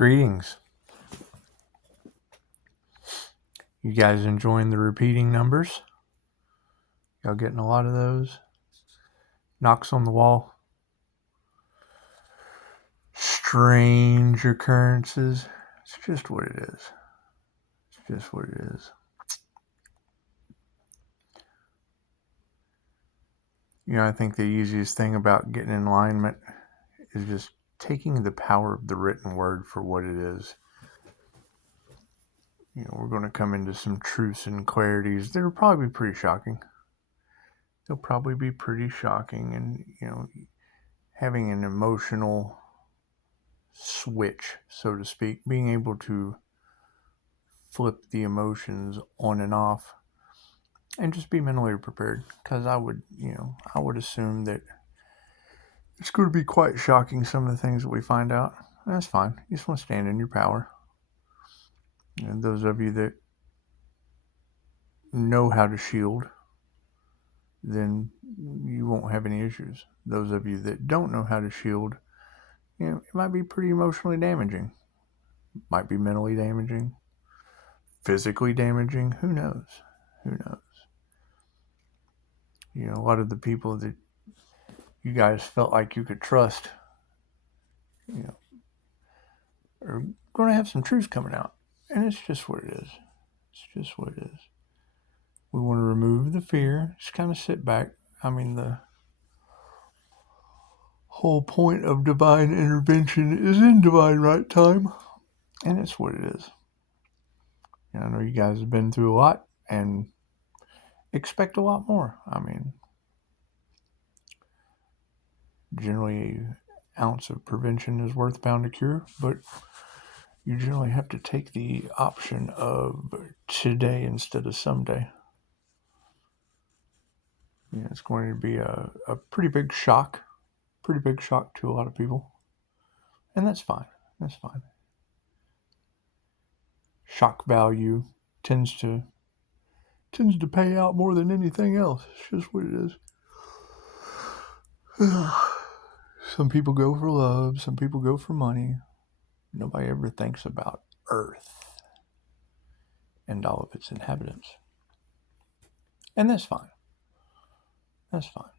Greetings. You guys enjoying the repeating numbers? Y'all getting a lot of those? Knocks on the wall? Strange occurrences? It's just what it is. It's just what it is. I think the easiest thing about getting in alignment is just taking the power of the written word for what it is. We're going to come into some truths and clarities that will probably be pretty shocking. They'll probably be pretty shocking, and, having an emotional switch, so to speak, being able to flip the emotions on and off and just be mentally prepared, because I would assume that it's going to be quite shocking, some of the things that we find out. That's fine. You just want to stand in your power. And those of you that know how to shield, then you won't have any issues. Those of you that don't know how to shield, it might be pretty emotionally damaging. Might be mentally damaging. Physically damaging. Who knows? Who knows? A lot of the people that you guys felt like you could trust, are going to have some truths coming out. And it's just what it is. It's just what it is. We want to remove the fear. Just kind of sit back. The whole point of divine intervention is in divine right time. And it's what it is. I know you guys have been through a lot and expect a lot more. Generally, an ounce of prevention is worth a pound of cure, but you generally have to take the option of today instead of someday. It's going to be a pretty big shock to a lot of people. And that's fine. That's fine. Shock value tends to pay out more than anything else. It's just what it is. Some people go for love. Some people go for money. Nobody ever thinks about Earth and all of its inhabitants. And that's fine. That's fine.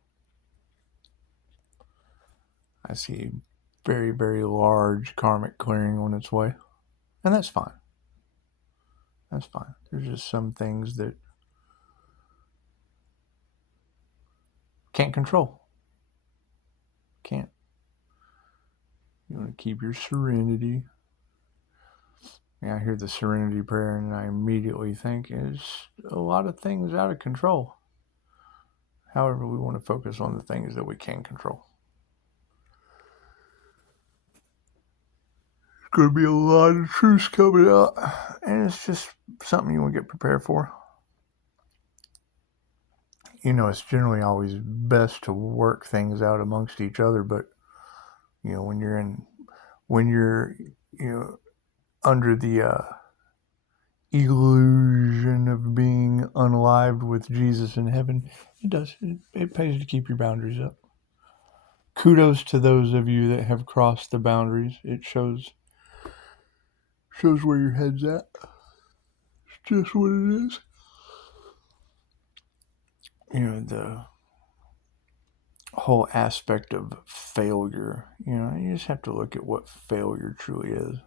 I see a very, very large karmic clearing on its way. And that's fine. That's fine. There's just some things that can't control. Can't. You want to keep your serenity. I hear the serenity prayer and I immediately think is a lot of things out of control. However, we want to focus on the things that we can control. There's going to be a lot of truths coming out, and it's just something you want to get prepared for. It's generally always best to work things out amongst each other, but when you're under the illusion of being unalived with Jesus in heaven, it pays to keep your boundaries up. Kudos to those of you that have crossed the boundaries. It shows where your head's at. It's just what it is. The whole aspect of failure, you just have to look at what failure truly is.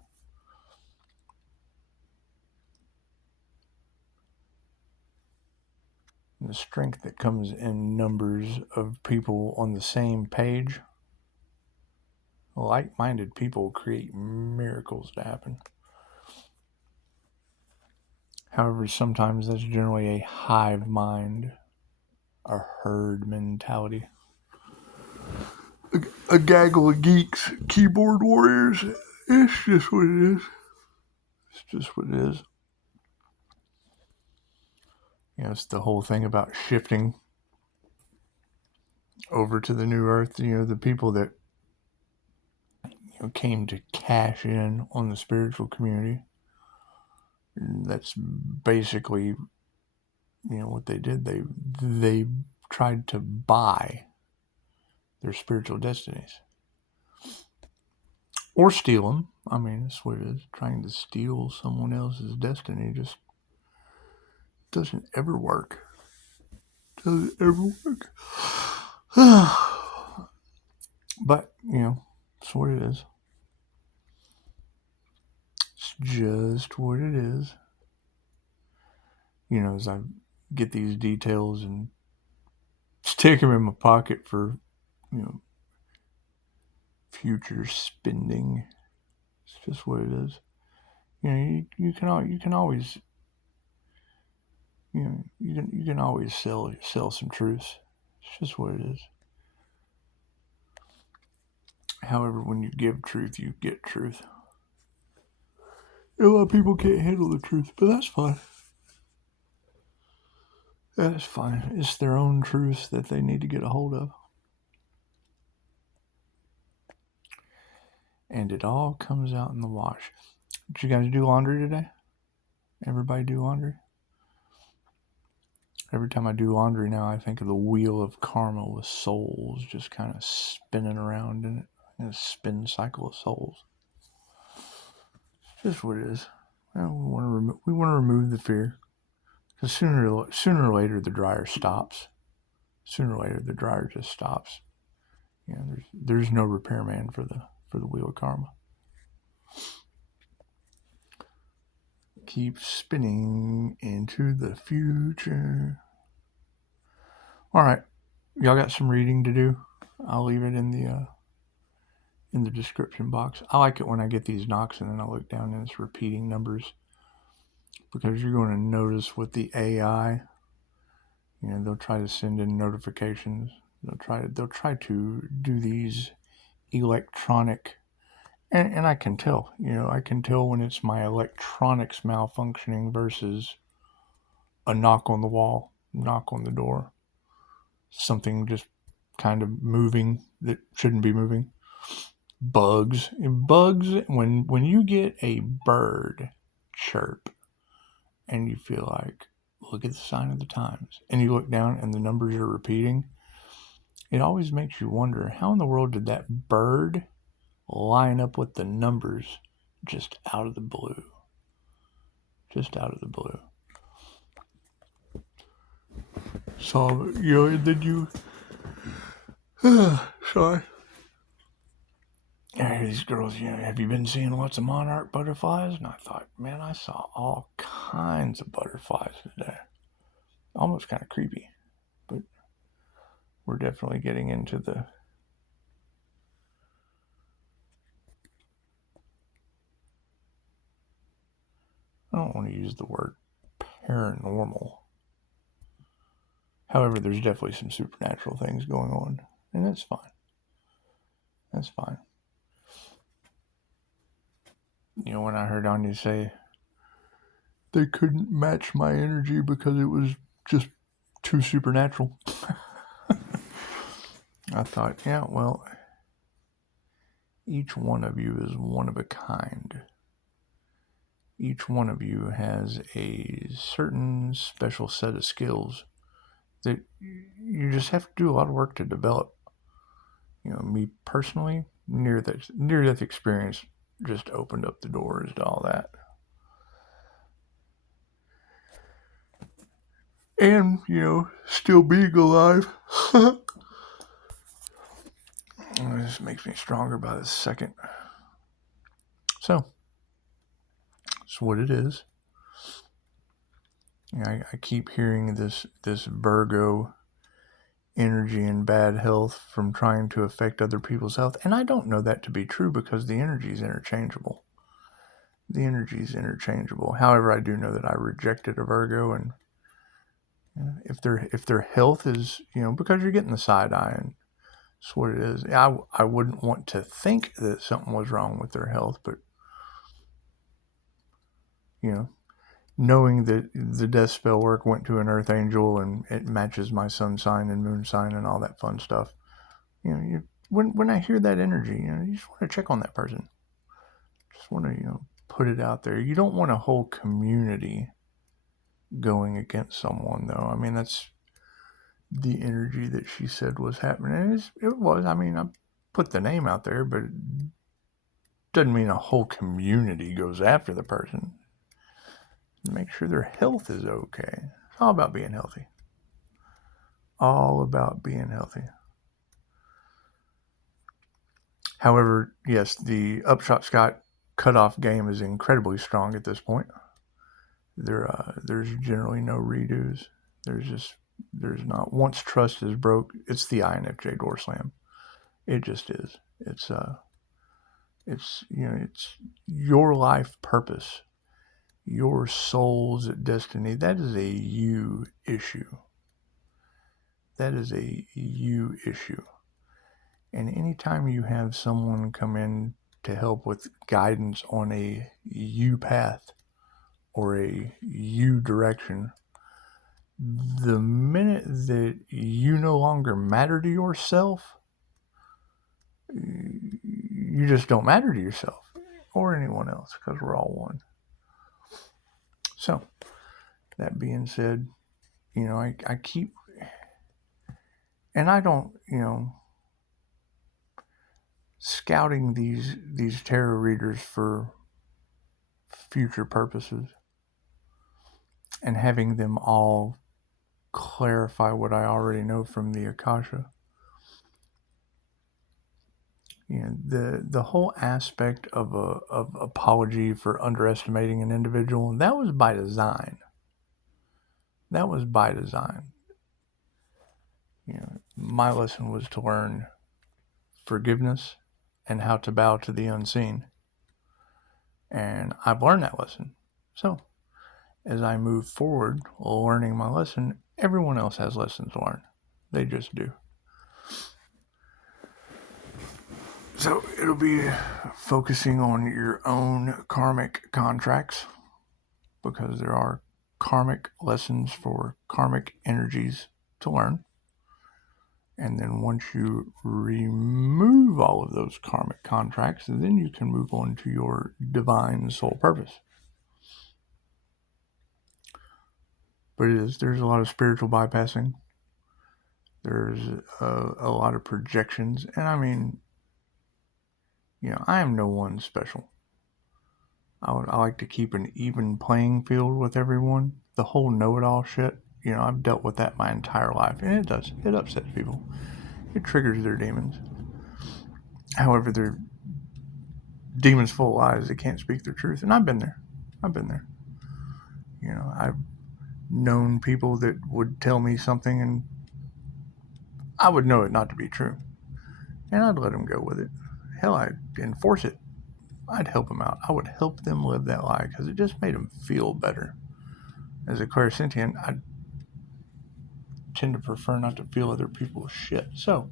And the strength that comes in numbers of people on the same page. Like-minded people create miracles to happen. However, sometimes that's generally a hive mind, a herd mentality. A gaggle of geeks, keyboard warriors. It's just what it is. It's just what it is. It's the whole thing about shifting over to the new earth. The people that came to cash in on the spiritual community. That's basically, what they did. They tried to buy their spiritual destinies. Or steal them. I mean, that's what it is. Trying to steal someone else's destiny just doesn't ever work. Doesn't ever work. But, it's what it is. It's just what it is. As I get these details and stick them in my pocket for, future spending. It's just what it is. You can always you can always sell some truths. It's just what it is. However, when you give truth, you get truth. A lot of people can't handle the truth, but that's fine. That's fine. It's their own truth that they need to get a hold of. And it all comes out in the wash. Did you guys do laundry today? Everybody do laundry? Every time I do laundry now, I think of the wheel of karma with souls just kind of spinning around in it. In a spin cycle of souls. It's just what it is. Well, we want to remove the fear. Because sooner or later, the dryer stops. Sooner or later, the dryer just stops. There's no repairman for the wheel of karma. Keep spinning into the future. All right, y'all got some reading to do. I'll leave it in the description box. I like it when I get these knocks and then I look down and it's repeating numbers, because you're going to notice with the AI, they'll try to send in notifications. They'll try to do these electronic, and I can tell, I can tell when it's my electronics malfunctioning versus a knock on the wall, knock on the door, something just kind of moving that shouldn't be moving. Bugs, when you get a bird chirp and you feel like, look at the sign of the times, and you look down and the numbers are repeating, it always makes you wonder, how in the world did that bird line up with the numbers just out of the blue? Just out of the blue. So, then you... sorry. I hear these girls, have you been seeing lots of monarch butterflies? And I thought, man, I saw all kinds of butterflies today. Almost kind of creepy. But we're definitely getting into the... I don't want to use the word paranormal. However, there's definitely some supernatural things going on, and that's fine. That's fine. When I heard Anya say they couldn't match my energy because it was just too supernatural, I thought, yeah, well, each one of you is one of a kind. Each one of you has a certain special set of skills that you just have to do a lot of work to develop. Me personally, near-death experience just opened up the doors to all that. And, still being alive. This makes me stronger by the second. So, that's what it is. I keep hearing this Virgo energy and bad health from trying to affect other people's health. And I don't know that to be true, because the energy is interchangeable. The energy is interchangeable. However, I do know that I rejected a Virgo, and if their health is, because you're getting the side eye, and that's what it is. I wouldn't want to think that something was wrong with their health, but knowing that the death spell work went to an earth angel and it matches my sun sign and moon sign and all that fun stuff, when I hear that energy, you just want to check on that person. Just want to, put it out there. You don't want a whole community going against someone, though. I mean, that's the energy that she said was happening. It was. I mean, I put the name out there, but Doesn't mean a whole community goes after the person. Make sure their health is okay. It's all about being healthy. All about being healthy. However, yes, the Upshotscott cutoff game is incredibly strong at this point. There's generally no redos. There's not. Once trust is broke, it's the INFJ door slam. It just is. It's your life purpose, your soul's destiny. That is a you issue. That is a you issue. And anytime you have someone come in to help with guidance on a you path or a you direction, the minute that you no longer matter to yourself, you just don't matter to yourself or anyone else, because we're all one. So, that being said, I keep, and I don't, scouting these tarot readers for future purposes and having them all clarify what I already know from the Akasha. The whole aspect of apology for underestimating an individual, that was by design. That was by design. My lesson was to learn forgiveness and how to bow to the unseen. And I've learned that lesson. So, as I move forward learning my lesson, everyone else has lessons to learn. They just do. So it'll be focusing on your own karmic contracts, because there are karmic lessons for karmic energies to learn. And then once you remove all of those karmic contracts, then you can move on to your divine soul purpose. But there's a lot of spiritual bypassing. There's a lot of projections. And I mean, I am no one special. I like to keep an even playing field with everyone. The whole know-it-all shit, I've dealt with that my entire life. And it does. It upsets people. It triggers their demons. However, they're demons full of lies. They can't speak their truth. And I've been there. I've known people that would tell me something and I would know it not to be true. And I'd let them go with it. Hell, I'd enforce it. I'd help them out. I would help them live that lie because it just made them feel better. As a clairsentient, I tend to prefer not to feel other people's shit. So,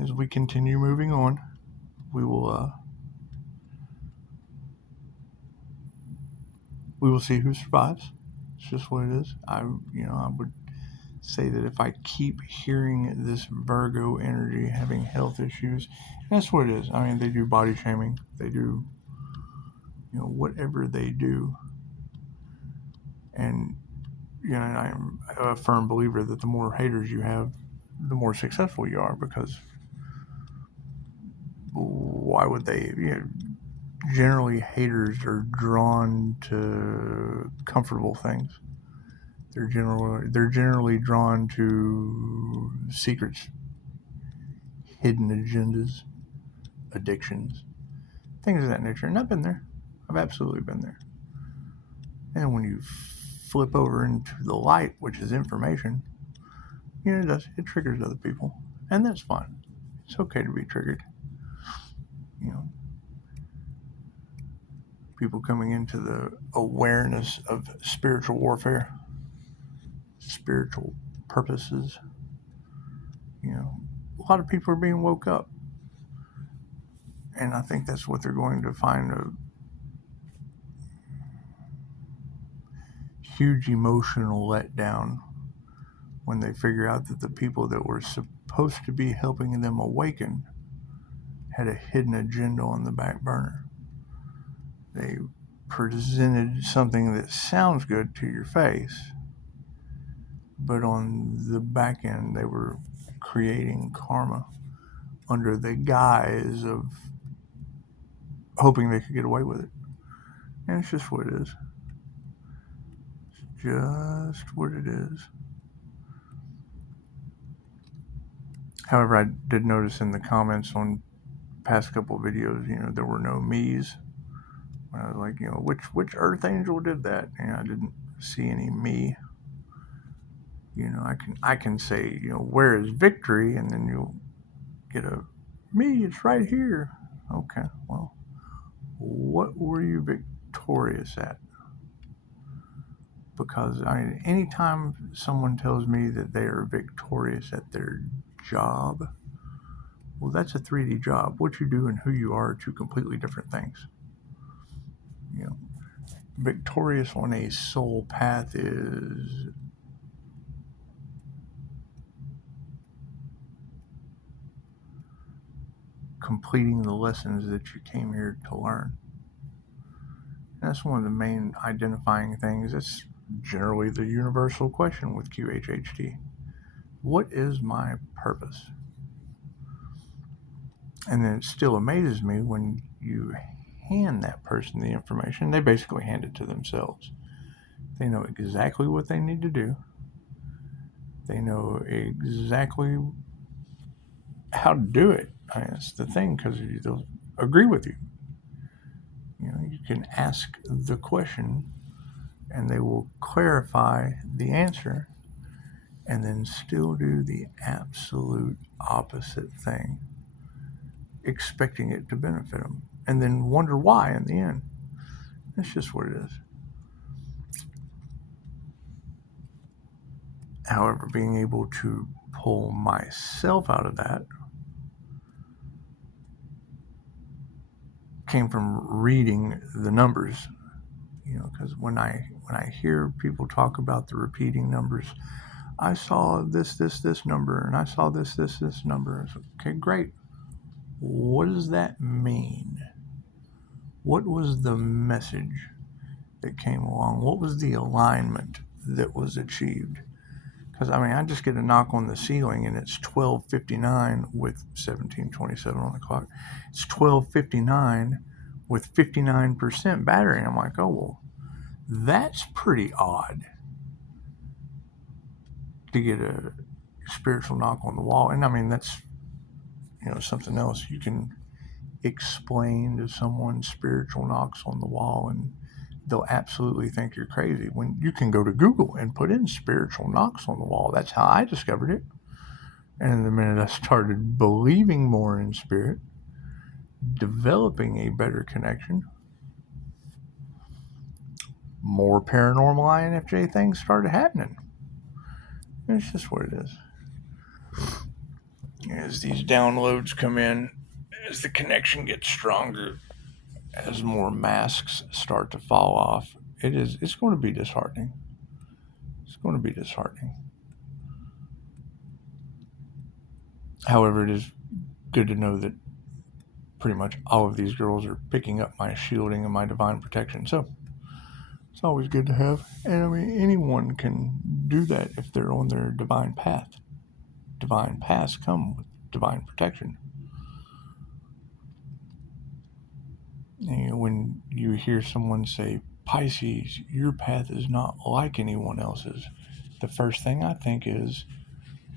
as we continue moving on, we will see who survives. It's just what it is. I would say that if I keep hearing this Virgo energy having health issues, that's what it is. I mean, they do body shaming. They do, whatever they do. And, I am a firm believer that the more haters you have, the more successful you are, because why would they, generally haters are drawn to comfortable things. They're generally drawn to secrets, hidden agendas, addictions, things of that nature. And I've been there. I've absolutely been there. And when you flip over into the light, which is information, it triggers other people. And that's fine. It's okay to be triggered. People coming into the awareness of spiritual warfare, spiritual purposes. A lot of people are being woke up. And I think that's what they're going to find a huge emotional letdown when they figure out that the people that were supposed to be helping them awaken had a hidden agenda on the back burner. They presented something that sounds good to your face, but on the back end they were creating karma under the guise of hoping they could get away with it. And it's just what it is. It's just what it is. However, I did notice in the comments on past couple of videos, there were no me's. I was like, which Earth Angel did that? And I didn't see any me. I can say, where is victory? And then you'll get a me, it's right here. Okay, well, what were you victorious at? Because anytime someone tells me that they are victorious at their job, well, that's a 3D job. What you do and who you are two completely different things. Victorious on a soul path is completing the lessons that you came here to learn. That's one of the main identifying things. That's generally the universal question with QHHT. What is my purpose? And then it still amazes me when you hand that person the information, they basically hand it to themselves. They know exactly what they need to do. They know exactly how to do it. That's the thing, because they'll agree with you. You can ask the question and they will clarify the answer and then still do the absolute opposite thing, expecting it to benefit them, and then wonder why in the end. That's just what it is. However, being able to pull myself out of that came from reading the numbers. Because when I hear people talk about the repeating numbers, I saw this number, and I saw this number. It's okay, great. What does that mean? What was the message that came along? What was the alignment that was achieved? Because I just get a knock on the ceiling and it's 12:59 with 17:27 on the clock. It's 12:59 with 59% battery. I'm like, oh well, that's pretty odd to get a spiritual knock on the wall. And that's something else you can explain to someone. Spiritual knocks on the wall, and they'll absolutely think you're crazy. When you can go to Google and put in spiritual knocks on the wall. That's how I discovered it. And the minute I started believing more in spirit, developing a better connection, more paranormal INFJ things started happening. It's just what it is. As these downloads come in, as the connection gets stronger, as more masks start to fall off, it's going to be disheartening. It's going to be disheartening. However, it is good to know that pretty much all of these girls are picking up my shielding and my divine protection. So it's always good to have. And anyone can do that if they're on their divine path. Divine paths come with divine protection. When you hear someone say, Pisces, your path is not like anyone else's, the first thing I think is,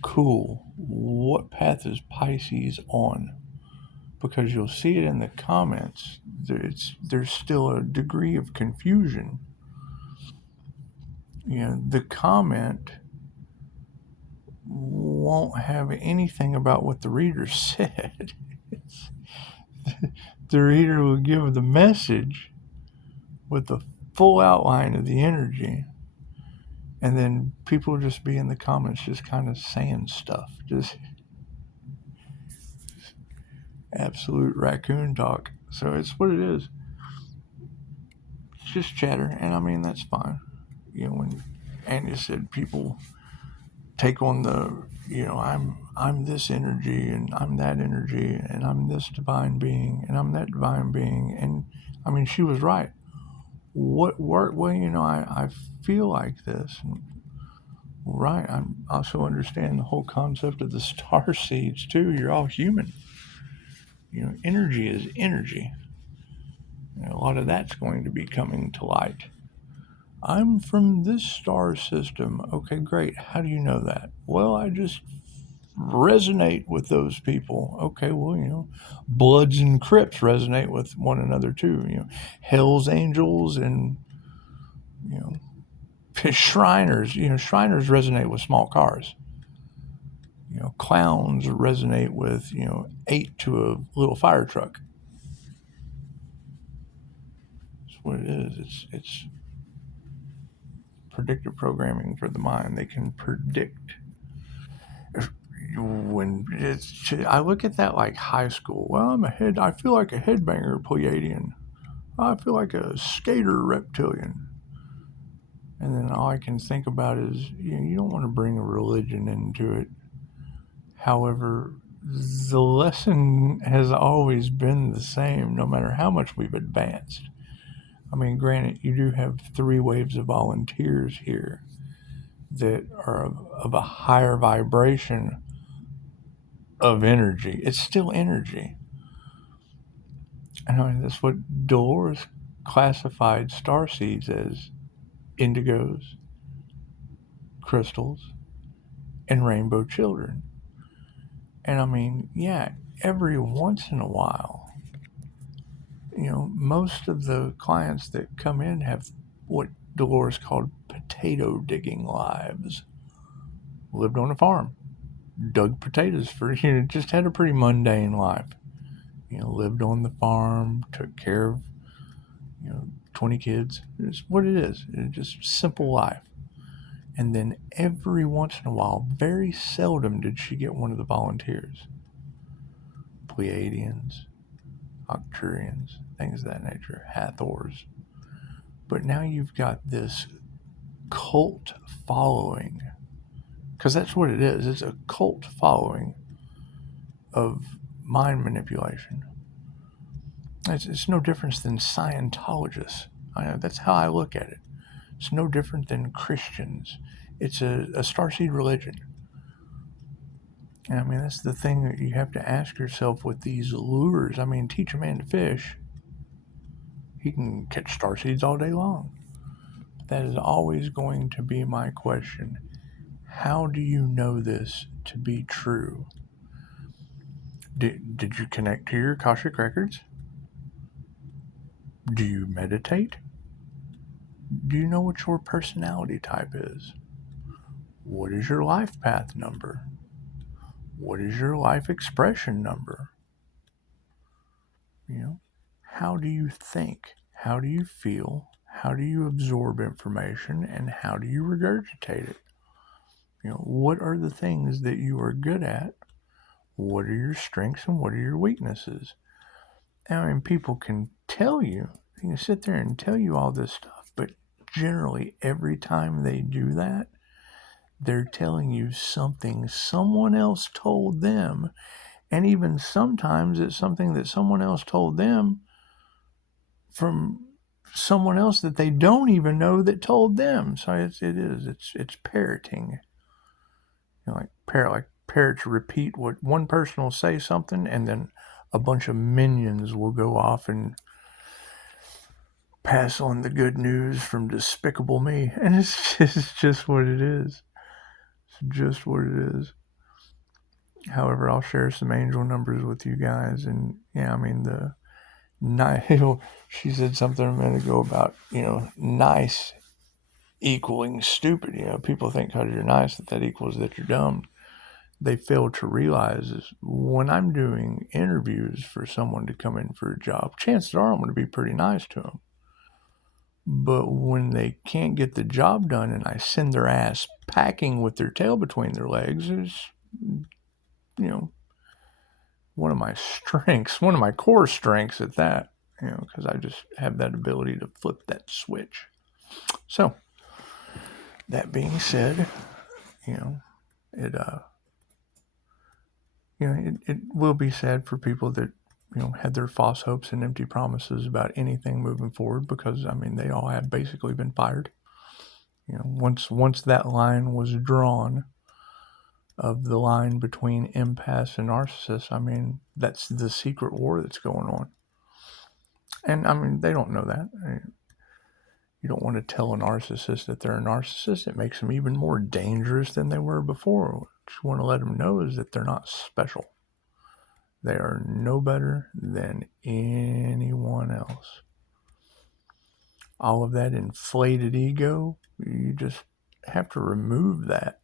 cool, what path is Pisces on? Because you'll see it in the comments. There's still a degree of confusion. The comment won't have anything about what the reader said. The reader will give the message with the full outline of the energy, and then people will just be in the comments just kind of saying stuff, just absolute raccoon talk. So it's what it is. It's just chatter, and that's fine. When Anya said people take on the I'm this energy and I'm that energy and I'm this divine being and I'm that divine being, and she was right. What work? Well, I feel like this. Right. I also understand the whole concept of the star seeds too. You're all human. Energy is energy. A lot of that's going to be coming to light. I'm from this star system. Okay, great. How do you know that? Well, I just resonate with those people. Okay, well, Bloods and Crips resonate with one another too. Hell's Angels and, you know, Shriners. Shriners resonate with small cars. Clowns resonate with, 8 to a little fire truck. That's what it is. It's predictive programming for the mind. They can predict. I look at that like high school. Well, I feel like a headbanger Pleiadian. I feel like a skater reptilian. And then all I can think about is, you don't want to bring a religion into it. However, the lesson has always been the same, no matter how much we've advanced. I mean, granted, you do have 3 waves of volunteers here that are of a higher vibration of energy. It's still energy. And I mean, that's what Dolores classified starseeds as: indigos, crystals, and rainbow children. And I mean, yeah, every once in a while, most of the clients that come in have what Dolores called potato digging lives. Lived on a farm, dug potatoes for, just had a pretty mundane life. Lived on the farm, took care of, 20 kids. It's what it is. It's just simple life. And then every once in a while, very seldom did she get one of the volunteers. Pleiadians, Arcturians, things of that nature, Hathors. But now you've got this cult following, because that's what it is. It's a cult following of mind manipulation. It's no difference than Scientologists. That's how I look at it. It's no different than Christians. It's a starseed religion. And I mean, that's the thing that you have to ask yourself with these lures. I mean, teach a man to fish, he can catch starseeds all day long. That is always going to be my question. How do you know this to be true? Did you connect to your Akashic Records? Do you meditate? Do you know what your personality type is? What is your life path number? What is your life expression number? How do you think? How do you feel? How do you absorb information? And how do you regurgitate it? What are the things that you are good at? What are your strengths and what are your weaknesses? I mean, people can tell you, they can sit there and tell you all this stuff, but generally, every time they do that, they're telling you something someone else told them. And even sometimes it's something that someone else told them from someone else that they don't even know that told them. So it's parroting. Like parrots repeat what one person will say something, and then a bunch of minions will go off and pass on the good news from Despicable Me. And it's just what it is. It's just what it is. However, I'll share some angel numbers with you guys. And yeah, I mean, she said something a minute ago about, nice equaling stupid. People think because you're nice that equals that you're dumb. They fail to realize is when I'm doing interviews for someone to come in for a job, chances are I'm going to be pretty nice to them. But when they can't get the job done and I send their ass packing with their tail between their legs, is, one of my strengths, one of my core strengths at that, because I just have that ability to flip that switch. So, that being said, it it will be sad for people that had their false hopes and empty promises about anything moving forward, because I mean they all have basically been fired. Once that line was drawn of the line between empaths and narcissists, I mean that's the secret war that's going on. And I mean, they don't know that. You don't want to tell a narcissist that they're a narcissist. It makes them even more dangerous than they were before. What you want to let them know is that they're not special. They are no better than anyone else. All of that inflated ego, you just have to remove that.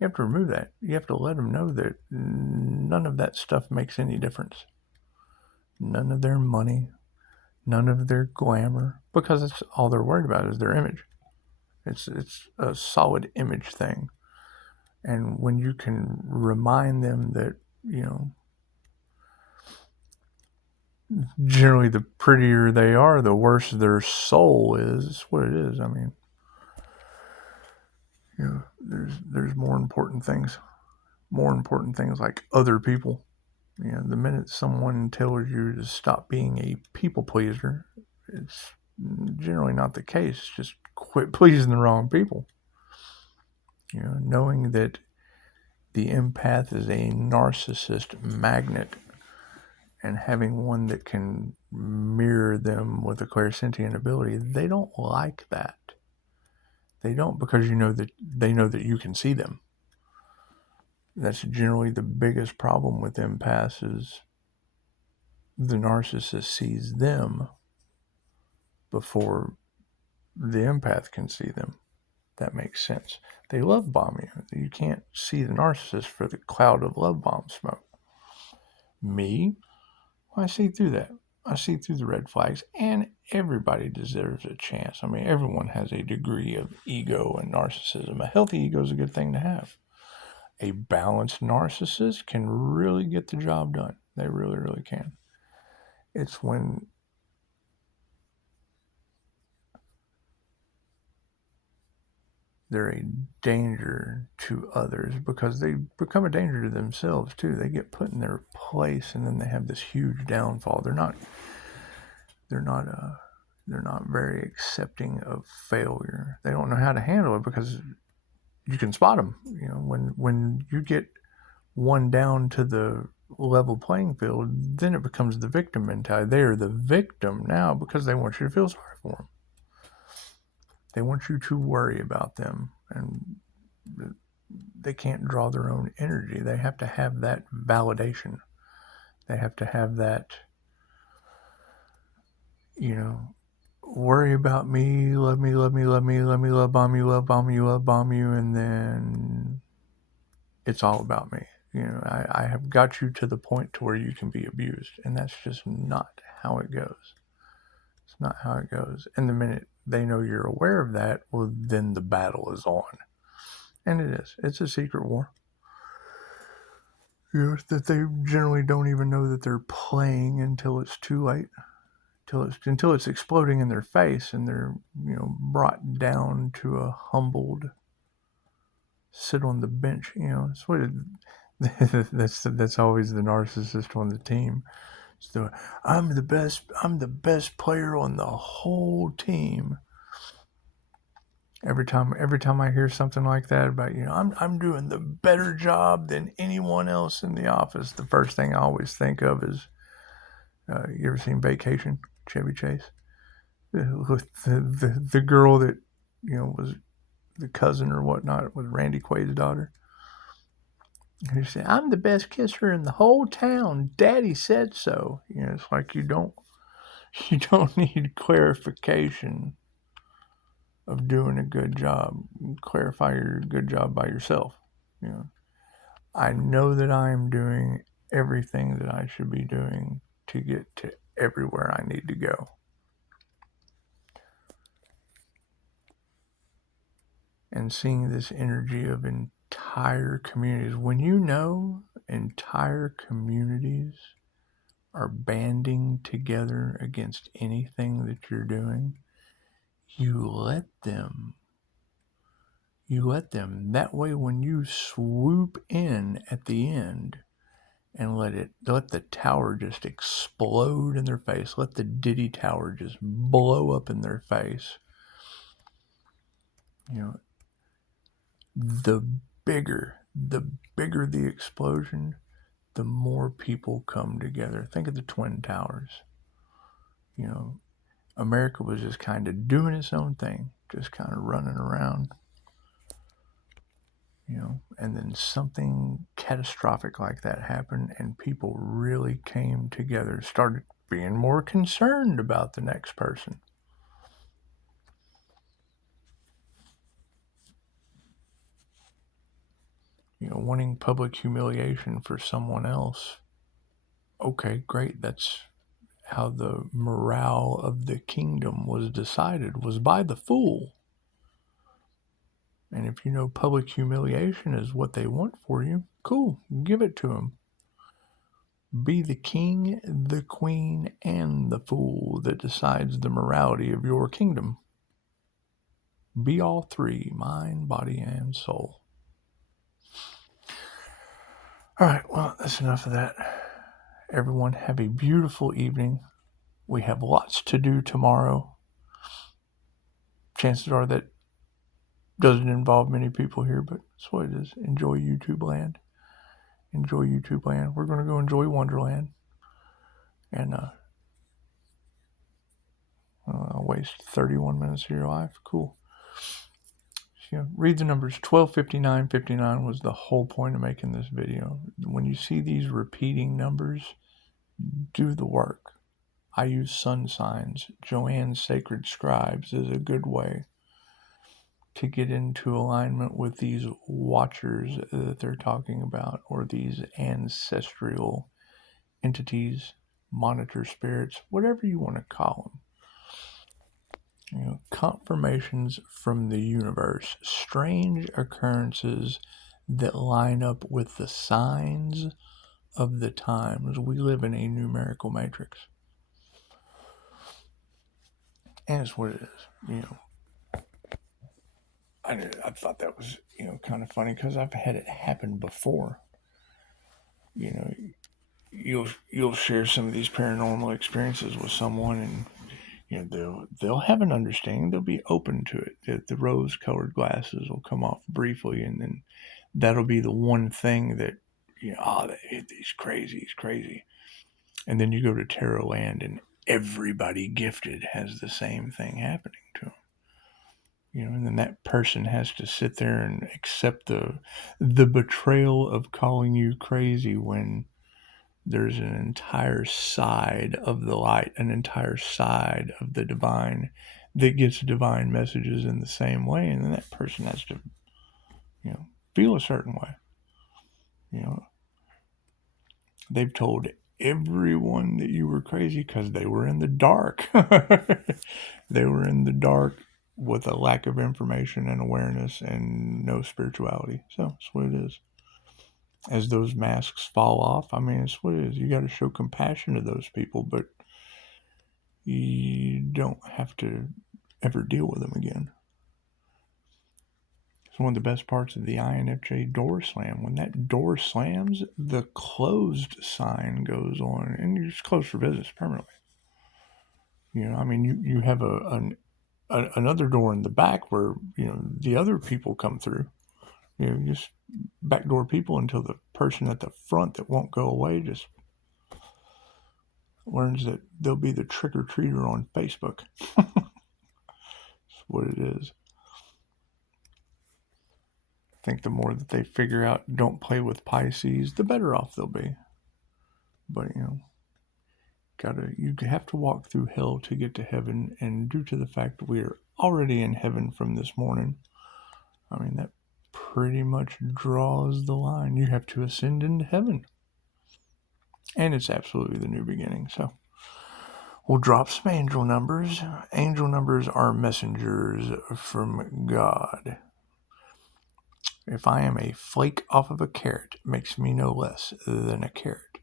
You have to remove that. You have to let them know that none of that stuff makes any difference. None of their money, none of their glamour, because it's all they're worried about is their image. It's a solid image thing. And when you can remind them that, generally the prettier they are, the worse their soul is what it is. I mean, there's more important things like other people. The minute someone tells you to stop being a people pleaser, it's generally not the case. Just quit pleasing the wrong people. Knowing that the empath is a narcissist magnet, and having one that can mirror them with a clairsentient ability, they don't like that. They don't, because they know that you can see them. That's generally the biggest problem with empaths, is the narcissist sees them before the empath can see them. That makes sense. They love bomb you. You can't see the narcissist for the cloud of love bomb smoke. Me, I see through that. I see through the red flags, and everybody deserves a chance. I mean, everyone has a degree of ego and narcissism. A healthy ego is a good thing to have. A balanced narcissist can really get the job done. They really, really can. It's when they're a danger to others, because they become a danger to themselves too. They get put in their place, and then they have this huge downfall. They're not very accepting of failure. They don't know how to handle it, because you can spot them. When you get one down to the level playing field, then it becomes the victim mentality. They are the victim now because they want you to feel sorry for them. They want you to worry about them, and they can't draw their own energy. They have to have that validation. They have to have that, worry about me, love me, love me, love me, love me, love bomb you, love bomb you, love bomb you, and then it's all about me. I have got you to the point to where you can be abused, and that's just not how it goes. It's not how it goes. And the minute they know you're aware of that, well, then the battle is on. And it is. It's a secret war. That they generally don't even know that they're playing until it's too late. Until it's exploding in their face, and they're, brought down to a humbled sit on the bench. It's what that's always the narcissist on the team. So I'm the best player on the whole team. Every time I hear something like that about, I'm doing the better job than anyone else in the office, the first thing I always think of is, you ever seen Vacation, Chevy Chase? With the girl that, was the cousin or whatnot, with Randy Quaid's daughter. He said, I'm the best kisser in the whole town. Daddy said so. It's like you don't need clarification of doing a good job. Clarify your good job by yourself. I know that I am doing everything that I should be doing to get to everywhere I need to go. And seeing this energy of entire communities, when entire communities are banding together against anything that you're doing, you let them. That way, when you swoop in at the end and let the tower just explode in their face, let the Diddy Tower just blow up in their face, the bigger the explosion, the more people come together. Think of the Twin Towers. America was just kind of doing its own thing, just kind of running around, and then something catastrophic like that happened, and people really came together, started being more concerned about the next person. Wanting public humiliation for someone else. Okay, great. That's how the morale of the kingdom was decided, was by the fool. And if public humiliation is what they want for you, cool, give it to them. Be the king, the queen, and the fool that decides the morality of your kingdom. Be all three, mind, body, and soul. All right, well, that's enough of that. Everyone, have a beautiful evening. We have lots to do tomorrow. Chances are that doesn't involve many people here, but that's what it is. Enjoy YouTube land. Enjoy YouTube land. We're going to go enjoy Wonderland. And I'll waste 31 minutes of your life. Cool. Read the numbers. 125959 was the whole point of making this video. When you see these repeating numbers, do the work. I use sun signs. Joanne's Sacred Scribes is a good way to get into alignment with these watchers that they're talking about, or these ancestral entities, monitor spirits, whatever you want to call them. Confirmations from the universe, strange occurrences that line up with the signs of the times. We live in a numerical matrix. And it's what it is, I thought that was, kind of funny because I've had it happen before. You'll share some of these paranormal experiences with someone, and they'll have an understanding. They'll be open to it. The rose-colored glasses will come off briefly, and then that'll be the one thing that he's crazy. And then you go to tarot land, and everybody gifted has the same thing happening to them. And then that person has to sit there and accept the betrayal of calling you crazy when there's an entire side of the light, an entire side of the divine that gets divine messages in the same way, and then that person has to, feel a certain way. They've told everyone that you were crazy because they were in the dark. They were in the dark with a lack of information and awareness and no spirituality. So that's what it is. As those masks fall off, it's what it is. You got to show compassion to those people, but you don't have to ever deal with them again. It's one of the best parts of the INFJ door slam. When that door slams, the closed sign goes on, and you're just closed for business permanently. You have another door in the back where the other people come through. Just backdoor people until the person at the front that won't go away just learns that they'll be the trick-or-treater on Facebook. That's what it is. I think the more that they figure out don't play with Pisces, the better off they'll be. But you have to walk through hell to get to heaven, and due to the fact that we are already in heaven from this morning, that pretty much draws the line. You have to ascend into heaven. And it's absolutely the new beginning. So we'll drop some angel numbers. Angel numbers are messengers from God. If I am a flake off of a carrot, it makes me no less than a carrot.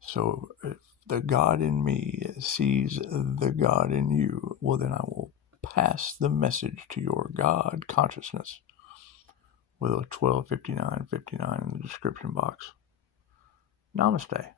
So if the God in me sees the God in you, well, then I will pass the message to your God consciousness with a 125959 in the description box. Namaste.